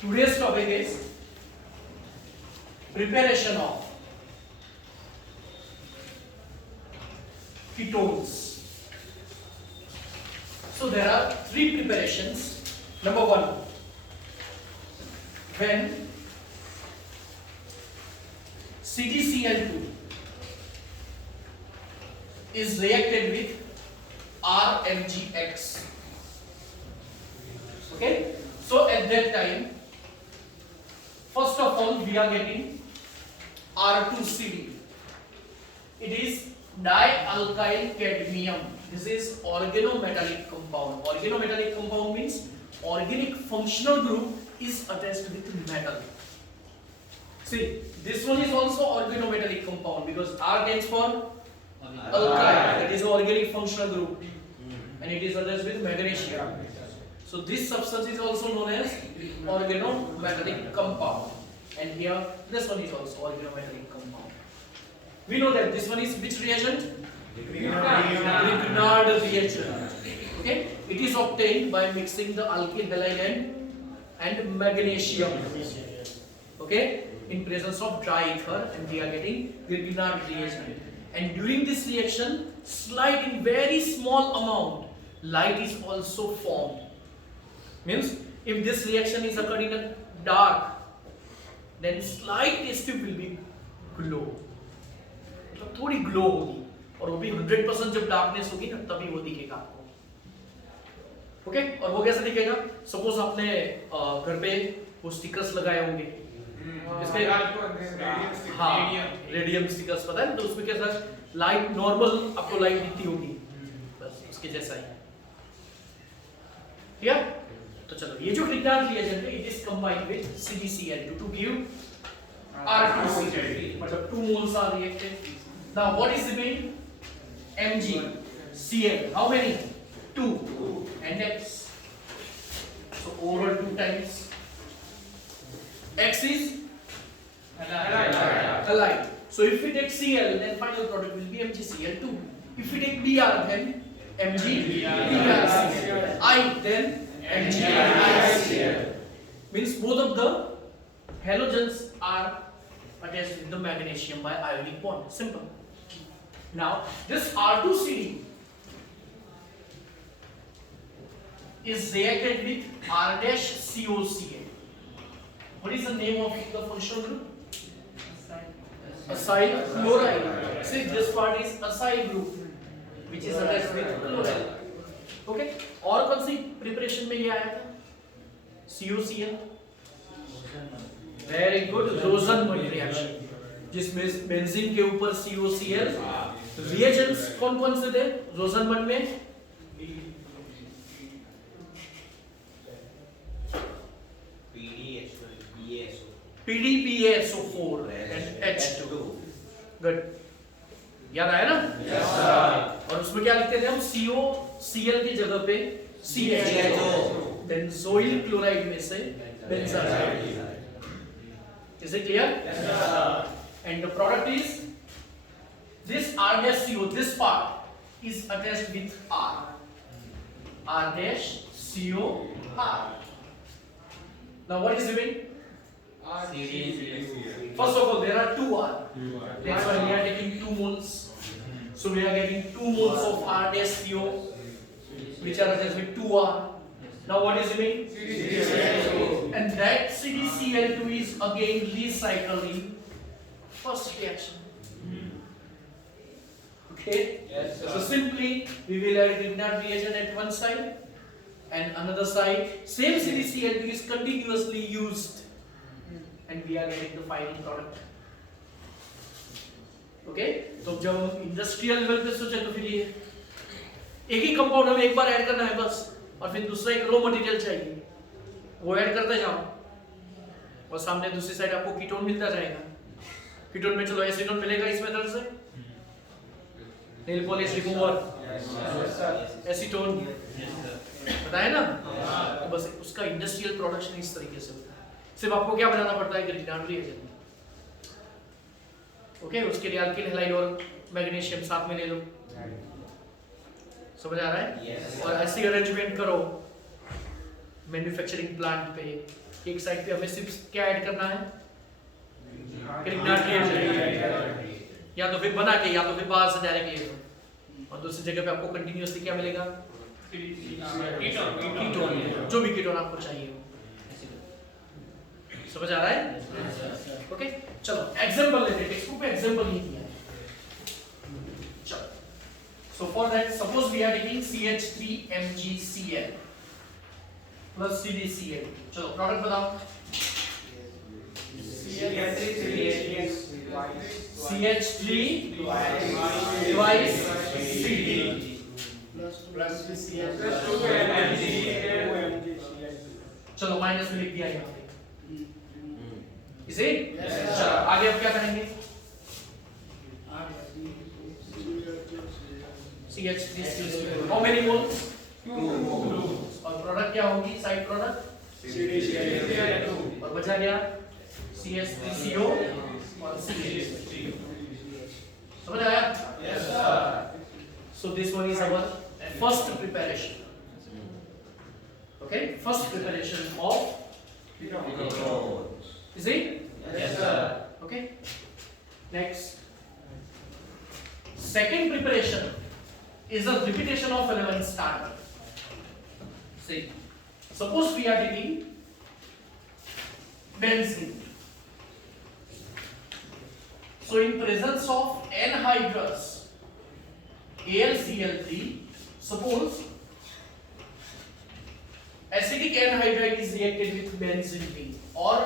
Today's topic is preparation of ketones. So there are three preparations. Number one, when CdCl2 is reacted with RMgX. Okay, so at that time, first of all, we are getting R2CD. It is dialkyl cadmium. This is organometallic compound. Organometallic compound means organic functional group is attached with metal. See, this one is also organometallic compound because R stands for alkyl. That is an organic functional group, and it is attached with magnesium. So this substance is also known as organometallic compound, and here this one is also organometallic compound. We know that this one is which reagent? Grignard reagent. Okay, it is obtained by mixing the alkyl halide and magnesium. Okay, in presence of dry ether, and we are getting Grignard reagent. And during this reaction, slight in very small amount, light is also formed. Means if this reaction is occurred in a dark, then slight test tube will be glow. मतलब थोड़ी glow होगी, और वो भी 100% जब darkness होगी ना तभी वो दिखेगा आपको. ओके, और वो कैसे दिखेगा? सपोज आपने घर पे वो स्टिकर्स लगाए होंगे, इसके हाँ रेडियम स्टिकर्स पता है, तो उसमें कैसा लाइट नॉर्मल आपको लाइट दिखती होगी, बस उसके जैसा ही. ठीक है, तो चलो ये जो Grignard reagent है, it is combined with CdCl2 to give R2CD. मतलब 2 moles are reacted. Now what is remain? MgCl. How many? 2. And X. So overall 2 times. X is halide. So if we take Cl, then final product will be MgCl2. If we take Br, then MgBrCl. I, then MgICl. Means both of the halogens are attached with the magnesium by ionic bond. Simple. Now this R2CD is reacted with R-COCl. What is the name of the functional group? Acyl chloride. See, this part is acyl group, which is attached with chloride. Okay, और कौन सी preparation में ये आया था? COCl. Very good. रोजनमंड reaction, जिसमें benzene के ऊपर COCl. Reagents कौन कौन से थे रोजनमंड में? PDPaSO4 and H2. Good. याद आया ना? Yes, sir. और उसमें क्या लिखते थे हम? COCl की जगह पे CH2. बेंजोइल क्लोराइड में से benzyl. Is it clear? Yes, sir. And the product is this R-CO. This part is attached with R. R-CO R. Now what is remaining? First of all, there are 2 R. That's why we are taking 2 moles. So we are getting 2 moles of R-CO, which are attached with 2 R. Now what is remaining? CdCl2. And that CdCl2 is again recycled in first reaction. Okay? Yes, sir. So simply we will add Grignard reagent at one side, and another side same CdCl2 is continuously used, and we are getting the final product. Okay? तो जब हम industrial level पे सोचे तो फिर ये एक ही compound हमें एक बार ऐड करना है बस, और फिर दूसरा एक रो मटेरियल चाहिए, वो ऐड करते जाओ, और सामने दूसरी साइड आपको कीटोन मिलता जाएगा. कीटोन में चलो एसीटोन मिलेगा इस मेथड से, नील पॉलिश रिमूवर, एसीटोन, पता है ना? तो बस उसका इंडस्ट्रियल प्रोडक्शन इस तरीके से होता है. सिर्फ आपको क्या बनाना पड़ता है? Grignard reagent. ओके, उसके लिए अल्किल हैलाइड और मैग्नीशियम साथ में ले लो. समझ आ रहा है? और ऐसी अरेंजमेंट करो मैन्युफैक्चरिंग प्लांट पे एक साइड पे हमें सिर्फ क्या ऐड करना है, नाइट्रोजन, या तो फिर बना के या तो फिर बाहर से डायरेक्ट ले लो, और दूसरी जगह पे आपको कंटिन्यूअसली क्या मिलेगा, कीटोन, जो भी कीटोन आपको चाहिए हो। समझ आ रहा है? ओके, चलो एग्जांपल लेते हैं, टेक्स्ट बुक में एग्जांपल नहीं दिया है। चलो, so for that suppose we are taking CH3MgCl plus CdCl। चलो प्रोडक्ट बताओ। CH3 twice Cl plus CCl चलो माइनस में लिख दिया यहाँ पे, इसे चलो आगे अब क्या करेंगे, CH3 हाउ मेनी मोल्स, 2 और प्रोडक्ट क्या होगी, साइड प्रोडक्ट CdCl2 और बचा गया CH3CO और CH3। समझ आया? Yes sir. So this one is our first preparation. Okay, first preparation of ketones. Is it? Yes sir. Okay. Next, second preparation is a repetition of 11 starter. See, suppose we are taking benzene. So in presence of anhydrous AlCl3, suppose acidic anhydride is reacted with benzene or